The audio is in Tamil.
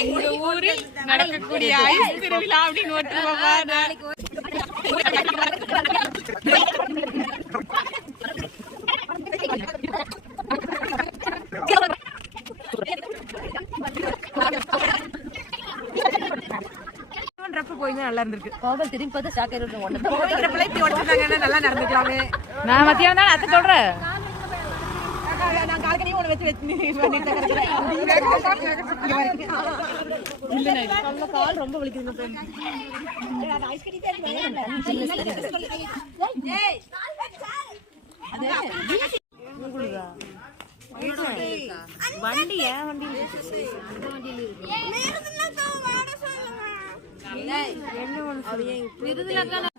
எங்க ஊரில் நடக்கக்கூடிய ஐஸ் திருவிழா அப்படின்னு ஒருத்தவங்க போயிருந்து நல்லா இருந்திருக்கு. கோவில் திரும்பி பார்த்து ஷாக் ஆயிரும். நல்லா நடந்துக்கலாமே. நான் மத்தியானம் தான் அத்தை சொல்றேன். நான் கால்கனி ஒண்ணு வச்சு கால் ரொம்ப வலிக்குதுங்க. வண்டி ஏன் வண்டி என்ன ஒண்ணு